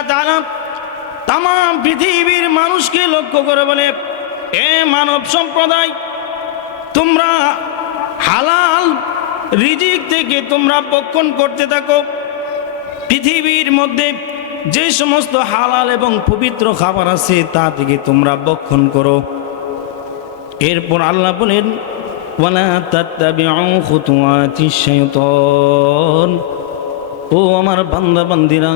আল্লাহ তাআলা তাম পৃথিবীর মানুষকে লক্ষ্য করে বলে, এ মানব সম্প্রদায়, তোমরা হালাল রিজিক থেকে তোমরা ভক্ষণ করতে থাকো। পৃথিবীর মধ্যে যে সমস্ত হালাল এবং পবিত্র খাবার আছে তা থেকে তোমরা ভক্ষণ করো। এরপর আল্লাহ বলেন, ওয়ালা তাত্তাবিউ খুতুওয়াতিশ শাইতান, ও আমার বান্দা বান্দিরা,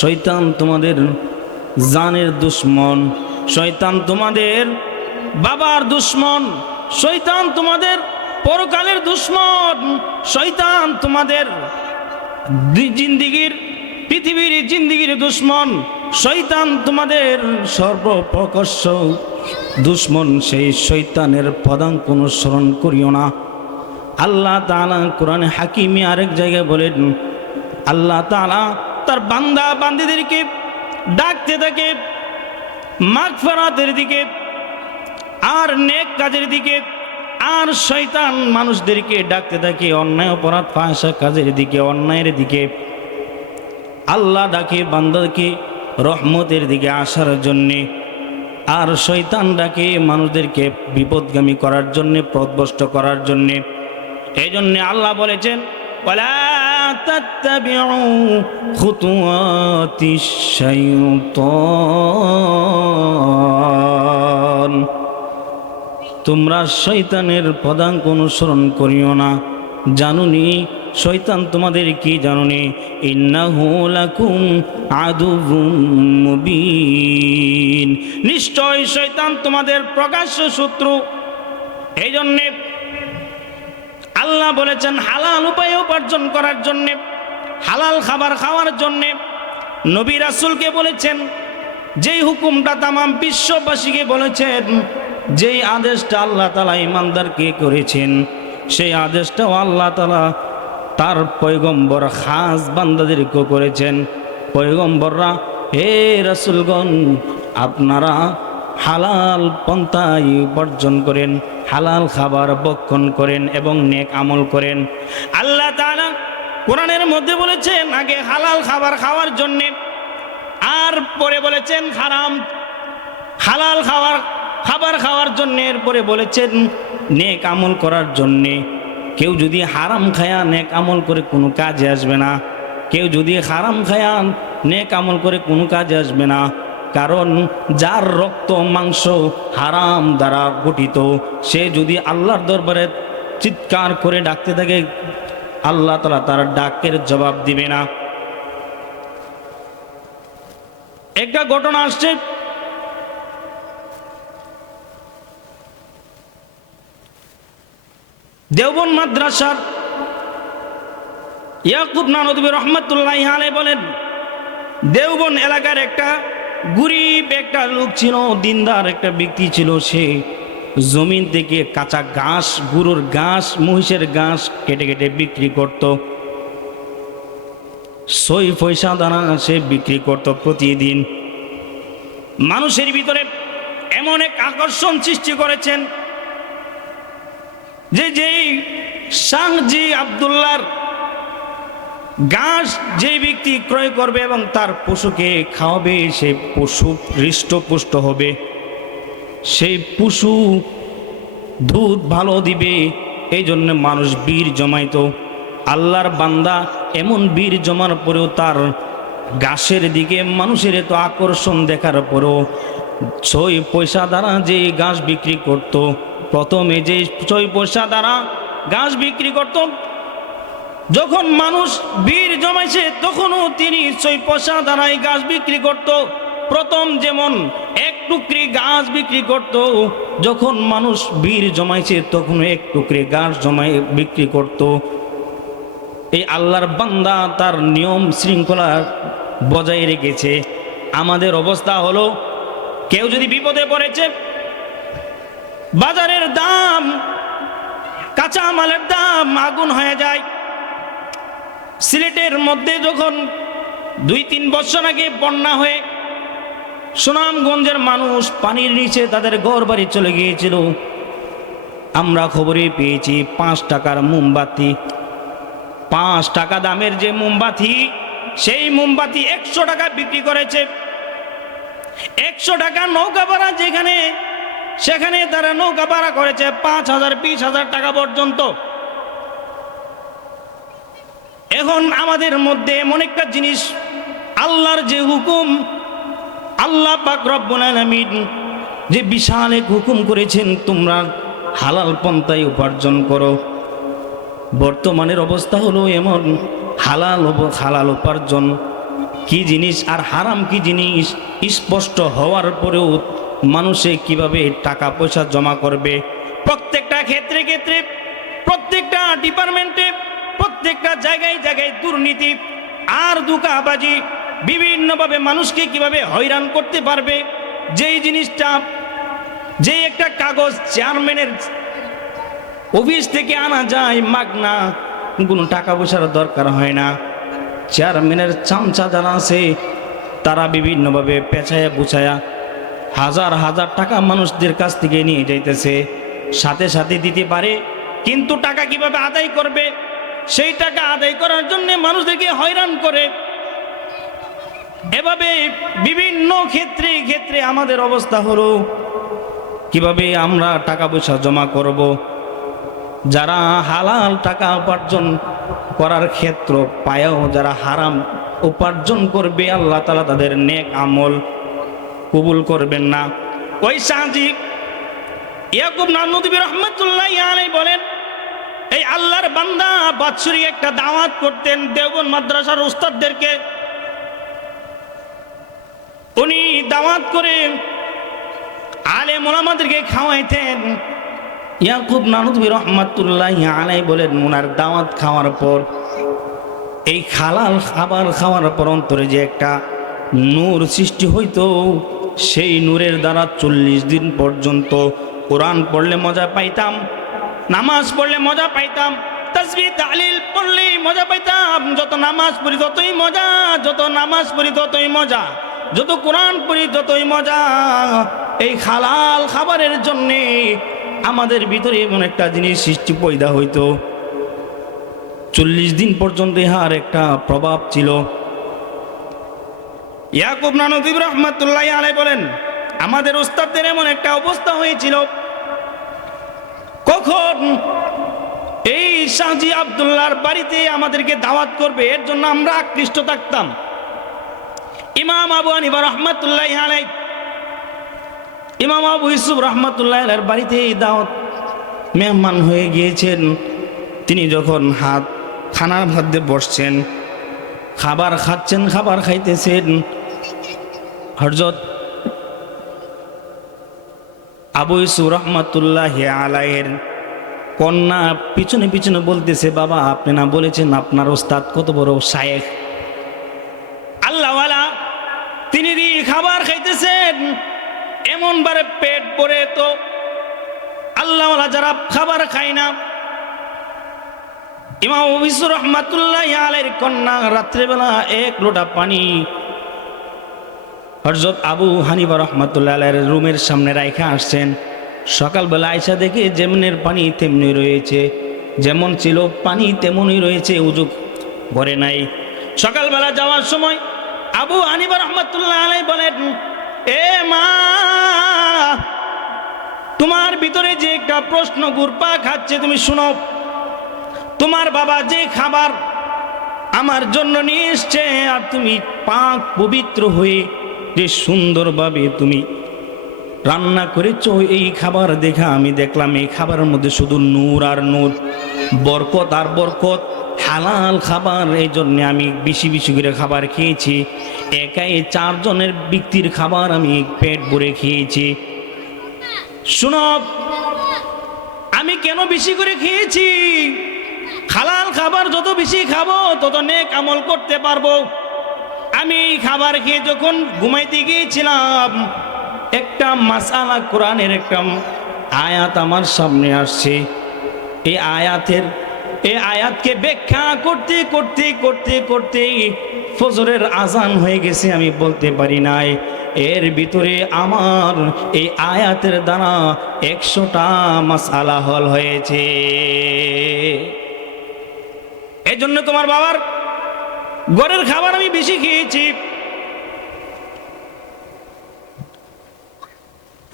শয়তান তোমাদের জানের দুশমন, শয়তান তোমাদের বাবার দুশমন, শয়তান তোমাদের পরকালের দুশমন, শয়তান তোমাদের জিন্দিগির পৃথিবীর জিন্দিগির দুশমন, শয়তান তোমাদের সর্বপ্রকর্ষ দুশমন। সেই শয়তানের পদাঙ্ক অনুসরণ করিও না। আল্লাহ তাআলা কোরআনে হাকিমে আরেক জায়গায় বলেন, আল্লাহ তাআলা তার বান্দা বান্দীদেরকে ডাকতে থাকে মাগফিরাতের দিকে আর নেক কাজের দিকে, আর শয়তান মানুষদেরকে ডাকতে থাকে অন্যায় অপরাধ ফাহশা কাজের দিকে, অন্যায়ের দিকে। আল্লাহ ডাকে বান্দাকে রহমতের দিকে আসার জন্যে, আর শয়তান ডাকে মানুষদেরকে বিপদগামী করার জন্যে, পথভ্রষ্ট করার জন্যে। এই জন্যে আল্লাহ বলেছেন, ওয়ালা তাত্তাবিউ খুতুওয়াতিশ শাইতান, তোমরা শয়তানের পদাঙ্ক অনুসরণ করিও না। জানুনি শয়তান তোমাদের কি জানুনি, ইন্নাহু লাকুম আদুউম মুবিন, নিশ্চয় শয়তান তোমাদের প্রকাশ্য শত্রু। এই জন্যে আল্লাহ বলেছেন হালাল উপায়ে উপার্জন করার জন্যে, হালাল খাবার খাওয়ার জন্যে। নবী রাসূলকে বলেছেন, যেই হুকুমটা তামাম বিশ্ববাসীকে বলেছেন, যেই আদেশটা আল্লাহ তাআলা ইমানদারকে করেছেন, সেই আদেশটাও আল্লাহ তাআলা তার পয়গম্বর খাস বান্দাদেরকে করেছেন। পয়গম্বররা, হে রাসূলগণ, আপনারা হালাল পন্থায় বর্জন করেন, হালাল খাবার ভক্ষণ করেন এবং নেক আমল করেন। আল্লাহ তাআলা কোরআনের মধ্যে বলেছেন আগে হালাল খাবার খাওয়ার জন্যে, আর পরে বলেছেন হারাম হালাল খাবার খাওয়ার জন্যে, এরপরে বলেছেন নেক আমল করার জন্যে। কেউ যদি হারাম খায়া নেক আমল করে কোনো কাজে আসবে না, কেউ যদি হারাম খায়া নেক আমল করে কোনো কাজে আসবে না। কারণ যার রক্ত মাংস হারাম দ্বারা গঠিত, সে যদি আল্লাহর দরবারে চিৎকার করে ডাকতে থাকে, আল্লাহ তাআলা তার ডাকের জবাব দিবে না। একটা ঘটনা আসছে, দেওবন্দ মাদ্রাসার ইয়াকুব নানদবী রহমতুল্লাহি আলাইহি বলেন, দেওবন্দ এলাকার একটা গরিব একটা লোক ছিল, দিনদার একটা ব্যক্তি ছিল। সে জমিন থেকে কাঁচা ঘাস, গরুর ঘাস, মহিষের ঘাস কেটে কেটে বিক্রি করত। 6 পয়সা দানা সে বিক্রি করত প্রতিদিন। মানুষের ভিতরে এমন এক আকর্ষণ সৃষ্টি করেছেন যে যেই শাহজি আব্দুল্লাহর ঘাস যে ব্যক্তি ক্রয় করবে এবং তার পশুকে খাওয়াবে, সে পশু হৃষ্টপুষ্ট হবে, সেই পশু দুধ ভালো দিবে। এই জন্য মানুষ বীর জমাইত। আল্লাহর বান্দা এমন বীর জমার পরেও তার ঘাসের দিকে মানুষের এত আকর্ষণ দেখার পরেও 6 পয়সা দ্বারা যে ঘাস বিক্রি করত, প্রথমে যে 6 পয়সা দ্বারা ঘাস বিক্রি করত, যখন মানুষ বীর জমাইছে তখনও তিনি 6 পয়সা দ্বারাই ঘাস বিক্রি করত। প্রথম যেমন 1 টুকরি ঘাস বিক্রি করত, যখন মানুষ বীর জমাইছে তখন 1 টুকরি ঘাস জমাই বিক্রি করত। এই আল্লাহর বান্দা তার নিয়ম শৃঙ্খলা বজায় রেখেছে। আমাদের অবস্থা হলো, কেউ যদি বিপদে পড়েছে, বাজারের দাম, কাঁচা মালের দাম আগুন হয়ে যায়। সিলেটের মধ্যে যখন 2-3 বছর আগে বন্যা হয়ে সুনামগঞ্জের মানুষ পানির নিচে তাদের ঘর বাড়ি চলে গিয়েছিল, আমরা খবরে পেয়েছি 5 টাকার মোমবাতি, 5 টাকা দামের যে মোমবাতি সেই মোমবাতি 100 টাকা বিক্রি করেছে। 100 টাকা নৌকা ভাড়া যেখানে, সেখানে তারা নৌকা ভাড়া করেছে 5,000 20,000 টাকা পর্যন্ত। এখন আমাদের মধ্যে এমন একটা জিনিস, আল্লাহর যে হুকুম, আল্লাহ পাক রব্বুল আলামিন যে বিশাল এক হুকুম করেছেন, তোমরা হালাল পন্থায় উপার্জন করো। বর্তমানের অবস্থা হলো এমন, হালাল উপার্জন কি জিনিস আর হারাম কি জিনিস স্পষ্ট হওয়ার পরেও মানুষে কিভাবে টাকা পয়সা জমা করবে। প্রত্যেকটা ক্ষেত্রে ক্ষেত্রে, প্রত্যেকটা ডিপার্টমেন্টে, প্রত্যেকটা জায়গায় জায়গায় দুর্নীতি আর ধোঁকাবাজি, বিভিন্নভাবে মানুষকে কিভাবে হয়রান করতে পারবে। যেই জিনিসটা, যে একটা কাগজ চেয়ারম্যানের অফিস থেকে আনা যায় মাগনা, কোনো টাকা পয়সার দরকার হয় না। চেয়ারম্যানের চামচা যারা আছে তারা বিভিন্নভাবে পেঁচায়া বুঝায়া হাজার হাজার টাকা মানুষদের কাছ থেকে নিয়ে যাইতেছে, সাথে সাথে দিতে পারে, কিন্তু টাকা কিভাবে আদায় করবে, সেই টাকা আদায় করার জন্য মানুষদেরকে হয়রান করে। এভাবে বিভিন্ন ক্ষেত্রে ক্ষেত্রে আমাদের অবস্থা হলো কিভাবে আমরা টাকা পয়সা জমা করব। যারা হালাল টাকা উপার্জন করার ক্ষেত্র পায়ও যারা হারাম উপার্জন করবে, আল্লাহ তাআলা তাদের নেক আমল কবুল করবেন না। ওই শাহজি ইয়াকুব নানুতুবি রহমাতুল্লাহি আলাইহি বলেন, এই আল্লাহর বান্দা বাৎসরিক একটা দাওয়াত করতেন দেওবন্দ মাদ্রাসার উস্তাদদেরকে। উনি দাওয়াত করে আলেম ওলামাদেরকে খাওয়াইতেন। ইয়াকুব নানুতুবি রহমাতুল্লাহি আলাইহি বলেন, ওনার দাওয়াত খাওয়ার পর, এই হালাল খাবার খাওয়ার পর অন্তরে যে একটা নূর সৃষ্টি হইতো, সেই নূরের দ্বারা 40 দিন পর্যন্ত কোরআন পড়লে মজা পাইতাম, নামাজ পড়লে মজা পাইতাম, তাসবিহ তাহলিল পড়লে মজা পাইতাম। যত নামাজ পড়ি ততই মজা, যত নামাজ পড়ি ততই মজা, যত কোরআন পড়ি ততই মজা। এই হালাল খাবারের জন্যে আমাদের ভিতরে এমন একটা জিনিস সৃষ্টি পয়দা হইতো। 40 দিন পর্যন্ত ইহার একটা প্রভাব ছিল। ইয়াকুব নানুতুবি রহমাতুল্লাহি আলাইহি বলেন, আমাদের উস্তাদদের এমন একটা অবস্থা হয়েছিল, কখন এই শাহজি আব্দুল্লাহর বাড়িতে আমাদেরকে দাওয়াত করবে, এর জন্য আমরা আকৃষ্ট থাকতাম। ইমাম আবু হানিফা রহমাতুল্লাহি আলাইহি, ইমাম আবু ইউসুফ রহমাতুল্লাহি আলাইহির বাড়িতে এই দাওয়াত মেহমান হয়ে গিয়েছেন। তিনি যখন খানার মধ্যে বসছেন, খাবার খাচ্ছেন, খাবার খাইতেছেন, হযরত আবু ইউসুফ রহমাতুল্লাহি আলাইহির কন্যা পিছনে পিছনে বলতেছে, বাবা আপনি না বলেছেন আপনার ওস্তাদ কত বড় শায়েখ, আল্লাহওয়ালা, তিনি খাবার খাইতেছেন এমন বারে পেট ভরে। তো আল্লাহওয়ালা যারা খাবার খায় না, ইমাম আবু ইউসুফ রহমাতুল্লাহি আলাইহির কন্যা রাত্রেবেলা 1 লোটা পানি হযরত আবু হানিফা রহমাতুল্লাহি আলাইহির রুমের সামনে রাইখা আসছেন। সকালবেলা আয়সা দেখে যেমনের পানি তেমনি রয়েছে, যেমন ছিল পানি তেমনই রয়েছে, উজু ভরে নাই। সকালবেলা যাওয়ার সময় আবু হানিফা রহমাতুল্লাহি আলাইহি বলেন, এ মা, তোমার ভিতরে যে একটা প্রশ্ন ঘুরপা খাচ্ছে, তুমি শুনো। তোমার বাবা যে খাবার আমার জন্য নিয়ে এসছে, আর তুমি পাক পবিত্র হয়ে যে সুন্দরভাবে তুমি রান্না করেছো, এই খাবার দেখা আমি দেখলাম এই খাবারের মধ্যে শুধু নূর আর নূর, বরকত আর বরকত, হালাল খাবার। এই জন্য আমি বেশি বেশি করে খাবার খেয়েছি। একাই 4 জনের ব্যক্তির খাবার আমি পেট ভরে খেয়েছি। শুনো, আমি কেন বেশি করে খেয়েছি? হালাল খাবার যত বেশি খাবো তত নেক আমল করতে পারবো। আমি খাবার খেয়ে যখন ঘুমাইতে গিয়েছিলাম, একটা মাসালা, কোরআনের একটা আয়াত আমার সামনে আসছে। এই আয়াতকে ব্যাখ্যা করতে করতে করতে করতে ফজরের আজান হয়ে গেছে, আমি বলতে পারি নাই। এর ভিতরে আমার এই আয়াতের দ্বারা 100টা মাসালা হল হয়েছে। এই জন্য তোমার বাবার ঘরের খাবার আমি বেশি খেয়েছি,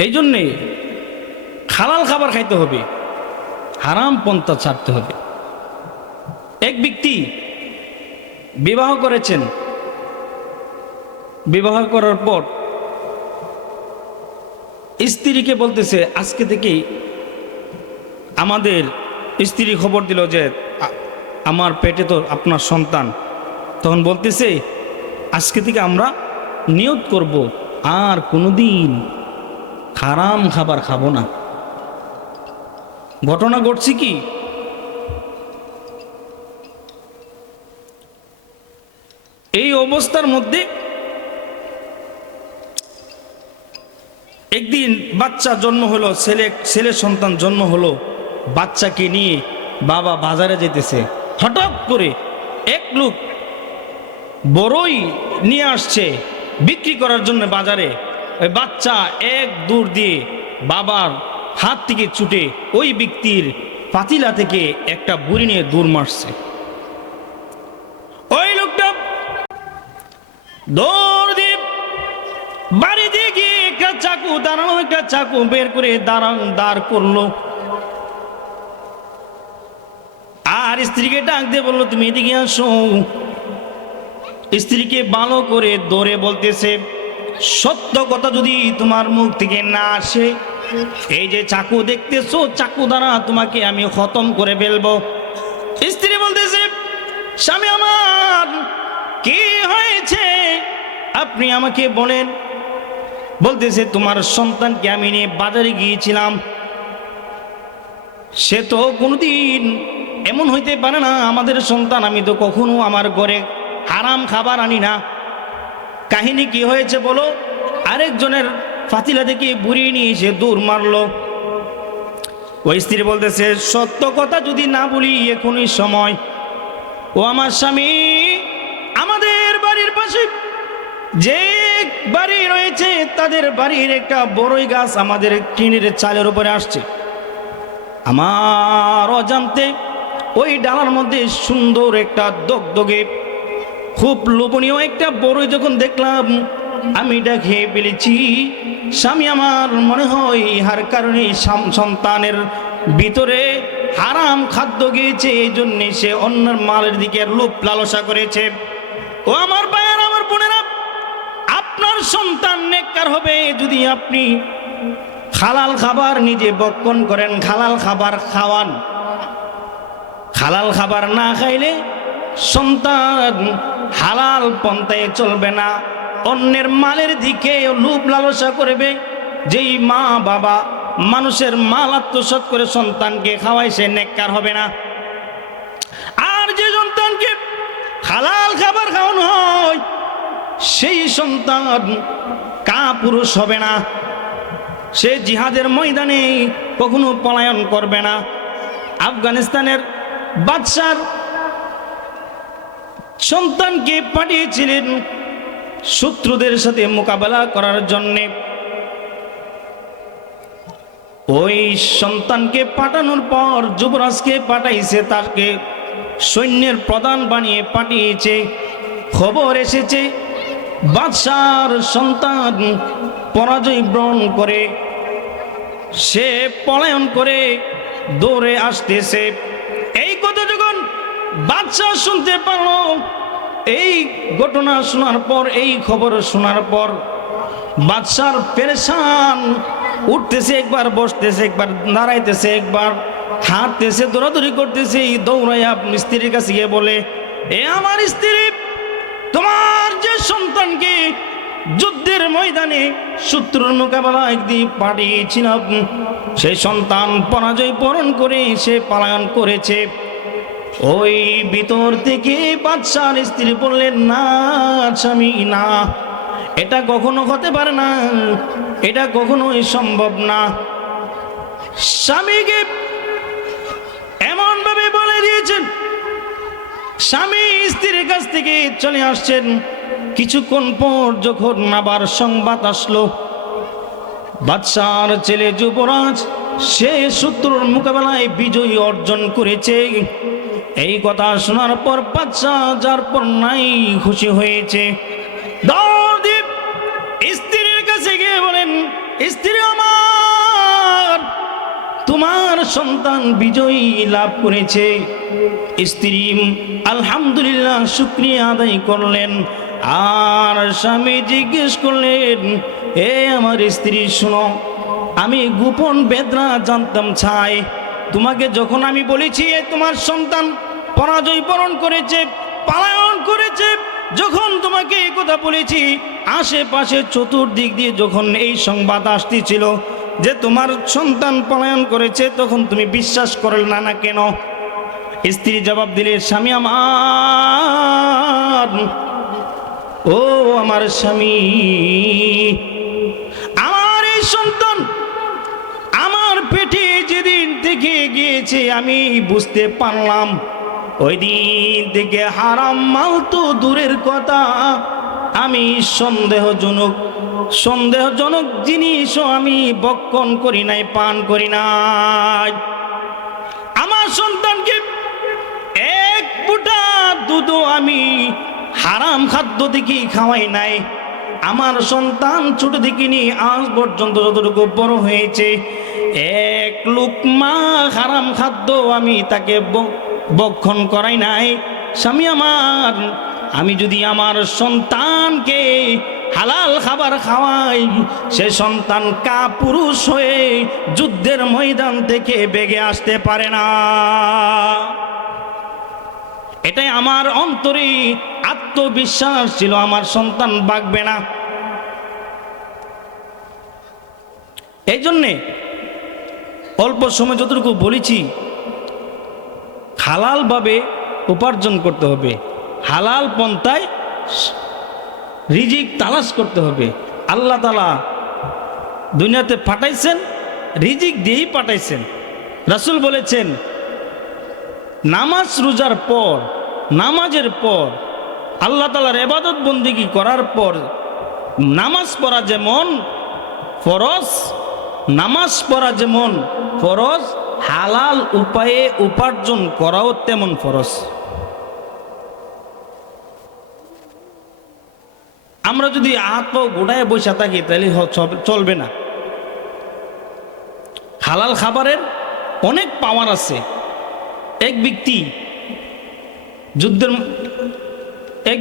এই জন্যে হালাল খাবার খাইতে হবে, হারাম পন্থা ছাড়তে হবে। এক ব্যক্তি বিবাহ করেছেন, বিবাহ করার পর স্ত্রীকে বলতেছে আজকে থেকেই আমাদের, স্ত্রী খবর দিল যে আমার পেটে তো আপনার সন্তান, তখন বলতেছে আজকে থেকে আমরা নিয়ত করব আর কোনোদিন হারাম খাবার খাবো না। ঘটনা ঘটছে কি, এই অবস্থার মধ্যে একদিন বাচ্চা জন্ম হলো, ছেলে সন্তান জন্ম হলো। বাচ্চাকে নিয়ে বাবা বাজারে যেতেছে, হঠাৎ করে এক লোক বড়ই নিয়ে আসছে বিক্রি করার জন্য বাজারে। ওই বাচ্চা এক দূর দিয়ে বাবার হাত থেকে ছুটে ওই ব্যক্তির পাতিলা থেকে একটা বুড়ি নিয়ে দূর মারছে। ওই লোকটা দৌড় দিয়ে বাড়ি দিয়ে গিয়ে একটা চাকু, দাঁড়ানো একটা চাকু বের করে দাঁড় করলো, আর স্ত্রীকে ডাক দিয়ে বললো তুমি এদিকে আসো। স্ত্রীকে ভালো করে ধরে বলতেছে সত্য কথা যদি তোমার মুখ থেকে না আসে, এই যে চাকু দেখতেছো, চাকু দ্বারা তোমাকে আমি খতম করে ফেলবো। স্ত্রী বলতেছে স্বামী আমার কি হয়েছে আপনি আমাকে বলেন। বলতেছে তোমার সন্তানকে আমি নিয়ে বাজারে গিয়েছিলাম, সে তো কোনোদিন এমন হইতে পারে না, আমাদের সন্তান, আমি তো কখনো আমার ঘরে হারাম খাবার আনি না। কাহিনী কি হয়েছে বলো। আরেকজনের পাতিলা থেকে বুড়ি নিয়ে এসে দৌড় মারলো। ওই স্ত্রী বলতেছে সত্য কথা যদি না বলি এখনই সময়। ও আমার স্বামী, আমাদের বাড়ির পাশে যে বাড়ি রয়েছে তাদের বাড়ির একটা বড়ই গাছ আমাদের টিনের চালের উপরে আসছে। আমার অজান্তে ওই ডালার মধ্যে সুন্দর একটা দগদগে খুব লোভনীয় একটা বড়ই যখন দেখলাম আমি এটা খেয়ে ফেলেছি। স্বামী আমার মনে হয় ইহার কারণে সন্তানের ভিতরে হারাম খাদ্য গিয়েছে, এই জন্যে সে অন্যের মালের দিকে লোভ লালসা করেছে। ও আমার ভাইয়েরা, আমার বোনেরা, আপনার সন্তান নেককার হবে যদি আপনি হালাল খাবার নিজে ভক্ষণ করেন, হালাল খাবার খাওয়ান। হালাল খাবার না খাইলে সন্তান হালাল পন্থায় চলবে না, অন্যের মালের দিকে লোভ লালসা করবে। যেই মা বাবা মানুষের মাল আত্মসাৎ করে সন্তানকে খাওয়ায় সে নেককার হবে না। আর যে সন্তানকে হালাল খাবার খাওয়ানো হয় সেই সন্তান কাপুরুষ হবে না, সে জিহাদের ময়দানে কখনো পলায়ন করবে না। আফগানিস্তানের বাদশার সন্তানকে পাঠিয়েছিলেন শত্রুদের সাথে মোকাবেলা করার জন্যে। ওই সন্তানকে পাঠানোর পর যুবরাজকে পাঠাইছে, তাকে সৈন্যের প্রধান বানিয়ে পাঠিয়েছে। খবর এসেছে বাদশার সন্তান পরাজয় বরণ করে সে পলায়ন করে দৌড়ে আসতেছে। এই কথা যখন বাদশা শুনতে পারল, এই ঘটনা শোনার পর, এই খবর শোনার পর বাদশার পেরেশান, উঠতেছে একবার, বসতেছে একবার, দাঁড়াইতেছে একবার, হাঁটতেছে, দৌড়াদৌড়ি করতেছে। দৌড়াইয়া স্ত্রীর কাছে গিয়ে বলে এ আমার স্ত্রী, তোমার যে সন্তানকে যুদ্ধের ময়দানে শত্রুর মোকাবেলায় দিয়ে পাঠিয়েছিলাম সেই সন্তান পরাজয় বরণ করে সে পলায়ন করেছে। ওই ভিতর থেকে বাদশার স্ত্রী বললেন না স্বামী, না, এটা কখনো হতে পারে না, এটা কখনোই সম্ভব না। স্বামীকে এমন ভাবে বলে দিয়েছেন। স্বামী স্ত্রীর কাছ থেকে চলে আসছেন। কিছুক্ষণ পর যখন আবার সংবাদ আসলো বাদশার ছেলে যুবরাজ সে শত্রুর মোকাবেলায় বিজয় অর্জন করেছে, এই কথা শোনার পর বাদশা যার পর নাই খুশি হয়েছে। দৌড় স্ত্রীর কাছে গিয়ে বলেন, স্ত্রী আমার, তোমার সন্তান বিজয়ী লাভ করেছে। স্ত্রী আলহামদুলিল্লাহ শুকরিয়া আদায় করলেন। আর স্বামী জিজ্ঞেস করলেন, এ আমার স্ত্রী শোনো, আমি গোপন বেদনা জানতাম চাই। তোমাকে যখন আমি বলেছি তোমার সন্তান পরাজয় বরণ করেছে, পলায়ন করেছে, যখন তোমাকে এই কথা বলেছি, আশেপাশে চতুর্দিক দিয়ে যখন এই সংবাদ আসতেছিল যে তোমার সন্তান পলায়ন করেছে, তখন তুমি বিশ্বাস করলে না কেন? স্ত্রী জবাব দিলে, স্বামী আমার, ও আমার স্বামী, আমার এই সন্তান আমার পেটে যেদিন থেকে গিয়েছে আমি বুঝতে পারলাম, ওই দিন থেকে হারাম মাল তো দূরের কথা, আমি সন্দেহজনক জিনিসও আমি ভক্ষণ করি নাই, পান করি নাই। আমার সন্তানকে এক ফুটা দুধও আমি হারাম খাদ্য থেকে খাওয়াই নাই। আমার সন্তান ছোট থেকে নিয়ে আজ পর্যন্ত যতটুকু বড় হয়েছে, এক লুকমা হারাম খাদ্য আমি তাকে ভক্ষণ করাই নাই। স্বামী আমার, আমি যদি আমার সন্তানকে হালাল খাবার খাওয়াই, সে সন্তান কাপুরুষ হয়ে যুদ্ধের ময়দান থেকে বেগে আসতে পারে না। এটাই আমার অন্তরে আত্মবিশ্বাস ছিল, আমার সন্তান বাঁচবে না। এই জন্যে অল্প সময় যতটুকু বলেছি, হালালভাবে উপার্জন করতে হবে, হালাল পন্থায় রিজিক তালাশ করতে হবে। আল্লাহ তাআলা দুনিয়াতে পাঠাইছেন, রিজিক দিয়েই পাঠাইছেন। রাসূল বলেছেন, নামাজ রোজার পর, নামাজের পর, আল্লাহ তাআলার ইবাদত বন্দেগী করার পর নামাজ পড়া যেমন ফরজ, নামাজ পড়া যেমন ফরজ, হালাল উপায়ে উপার্জন করাও তেমন ফরজ। আমরা যদি হাত পা গোড়ায় বসে থাকি তাহলে চলবে না। হালাল খাবারের অনেক পাওয়ার আছে। এক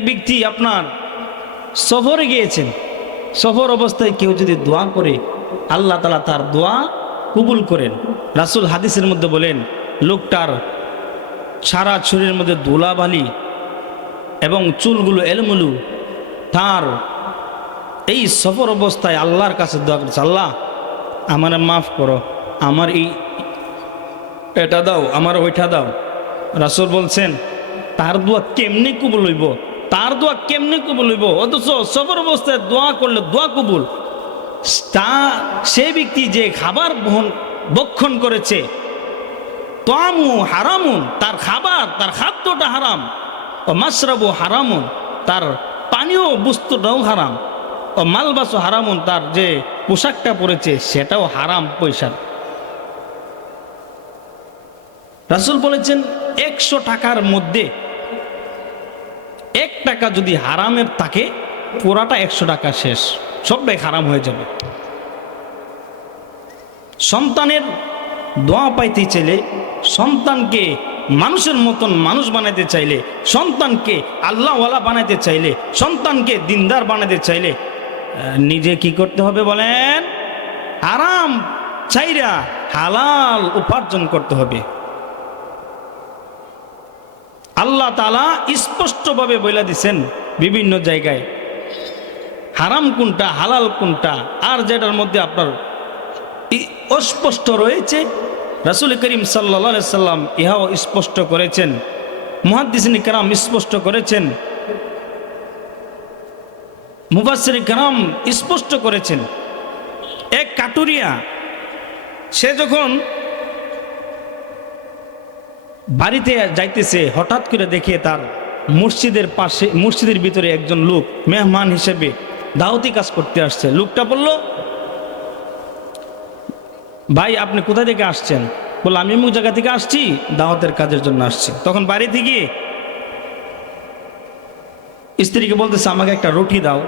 ব্যক্তি আপনার সফরে গিয়েছেন, সফর অবস্থায় কেউ যদি দোয়া করে, আল্লাহ তাআলা তার দোয়া কবুল করেন। রাসূল হাদিসের মধ্যে বলেন, লোকটার সারা শরীরের মধ্যে ধুলাবালি এবং চুলগুলো এলোমেলো, তার এই সফর অবস্থায় আল্লাহর কাছে দোয়া করছে, আল্লাহ আমার মাফ করো, আমার এটা দাও, আমার ওইটা দাও। রাসূল বলছেন, তার দোয়া কেমনে কবুল হইব, তার দোয়া কেমনে কবুল হইব? অথচ সফর অবস্থায় দোয়া করলে দোয়া কবুল। সে ব্যক্তি যে খাবার ভক্ষণ করেছে, তামু হারামুন, তার খাবার, তার খাদ্যটা হারাম। ও মাশরাবু হারামুন, তার পানীয় বস্তুটাও হারাম। ও মালবাসু হারামুন, তার যে পোশাকটা পরেছে সেটাও হারাম পয়সার। রাসূল বলেছেন, 100 টাকার মধ্যে 1 টাকা যদি হারামের থাকে, পুরাটা 100 টাকা শেষ, সবটাই হারাম হয়ে যাবে। সন্তানের দোয়া পাইতে চাইলে, সন্তানকে মানুষের মতন মানুষ বানাইতে চাইলে, সন্তানকে আল্লাহওয়ালা বানাইতে চাইলে, সন্তানকে দিনদার বানাইতে চাইলে নিজে কি করতে হবে বলেন? হারাম চাইরা হালাল উপার্জন করতে হবে। আল্লাহ তাআলা স্পষ্টভাবে বলে দিছেন বিভিন্ন জায়গায়, হারাম কোনটা হালাল কোনটা। আর যেটার মধ্যে আপনার অস্পষ্ট রয়েছে, রাসূল করিম সাল্লাল্লাহু আলাইহি সাল্লাম ইহাও স্পষ্ট করেছেন, মুহাদ্দিসিন কিরাম স্পষ্ট করেছেন, মুফাসসির কিরাম স্পষ্ট করেছেন। এক কাটুরিয়া, সে যখন বাড়িতে যাইতেছে, হঠাৎ করে দেখে তার মসজিদের পাশে, মসজিদের ভিতরে একজন লোক মেহমান হিসেবে দাওয়াতি কাজ করতে আসছে। লোকটা বলল, ভাই আপনি কোথা থেকে আসছেন? বললো আমি অমুক জায়গা থেকে আসছি, দাওয়াতের কাজের জন্য আসছি। তখন বাড়ি থেকে স্ত্রীকে বলতেছে আমাকে একটা রুটি দাও।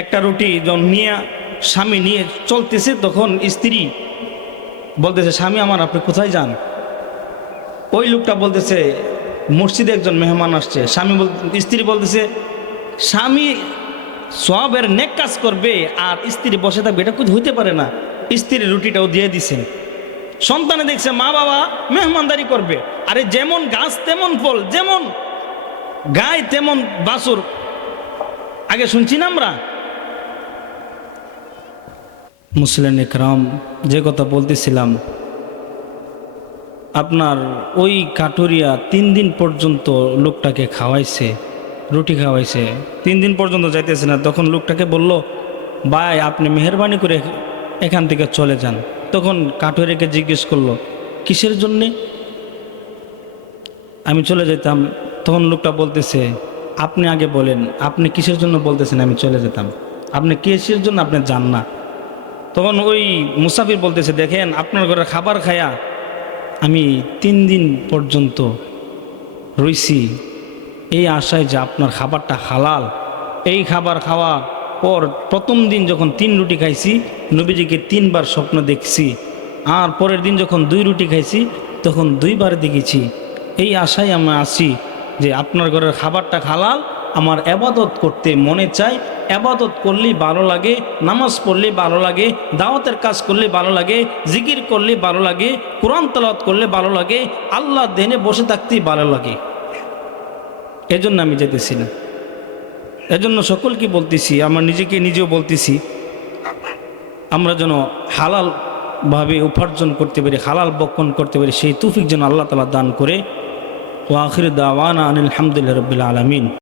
একটা রুটি যখন নিয়ে স্বামী নিয়ে চলতেছে, তখন স্ত্রী বলতেছে স্বামী আমার, আপনি কোথায় যান? ওই লোকটা বলতেছে মসজিদে একজন মেহমান আসছে। স্ত্রী বলতেছে স্বামী সওয়াবের নেক কাজ করবে আর স্ত্রী বসে থাকবে, এটা কিছু হইতে পারে না। স্ত্রীর রুটিটাও দিয়ে দিছেন। সন্তানে দেখছে মা বাবা মেহমানদারি করবে। আরে যেমন গাছ তেমন ফল, যেমন গায়ে তেমন বাছুর, আগে শুনছি না আমরা। মুসলিম ইকরাম, যে কথা বলতেছিলাম, আপনার ওই কাটুরিয়া 3 দিন পর্যন্ত লোকটাকে খাওয়াইছে, রুটি খাওয়াইছে, 3 দিন পর্যন্ত যাইতেছে না। তখন লোকটাকে বলল ভাই আপনি মেহরবানি করে এখান থেকে চলে যান। তখন কাটুরিয়াকে জিজ্ঞেস করলো কিসের জন্যে আমি চলে যেতাম? তখন লোকটা বলতেছে আপনি আগে বলেন, আপনি কিসের জন্য বলতেছেন আমি চলে যেতাম? আপনি কিসের জন্য আপনি যান না? তখন ওই মুসাফির বলতেছে দেখেন আপনার ঘরে খাবার খায়া আমি 3 দিন পর্যন্ত রইছি এই আশায় যে আপনার খাবারটা হালাল। এই খাবার খাওয়া পর প্রথম দিন যখন 3 রুটি খাইছি, নবীজিকে 3 বার স্বপ্ন দেখছি। আর পরের দিন যখন 2 রুটি খাইছি তখন 2 বার দেখেছি। এই আশায় আমি আসি যে আপনার ঘরের খাবারটা হালাল, আমার এবাদত করতে মনে চায়, এবাদত করলেই ভালো লাগে, নামাজ পড়লেই ভালো লাগে, দাওয়াতের কাজ করলে ভালো লাগে, জিকির করলে ভালো লাগে, কোরআন তেলাওয়াত করলে ভালো লাগে, আল্লাহ দেনে বসে থাকতেই ভালো লাগে। এজন্য আমি যেতেছি না। এজন্য সকলকে বলতেছি, আমার নিজেকে নিজেও বলতেছি, আমরা যেন হালাল ভাবে উপার্জন করতে পারি, হালাল বক্ষণ করতে পারি, সেই তৌফিক যেন আল্লাহ তাআলা দান করে। ওয়া আখির দাওয়ানা আনিল হামদুলিল্লাহি রাব্বিল আলামিন।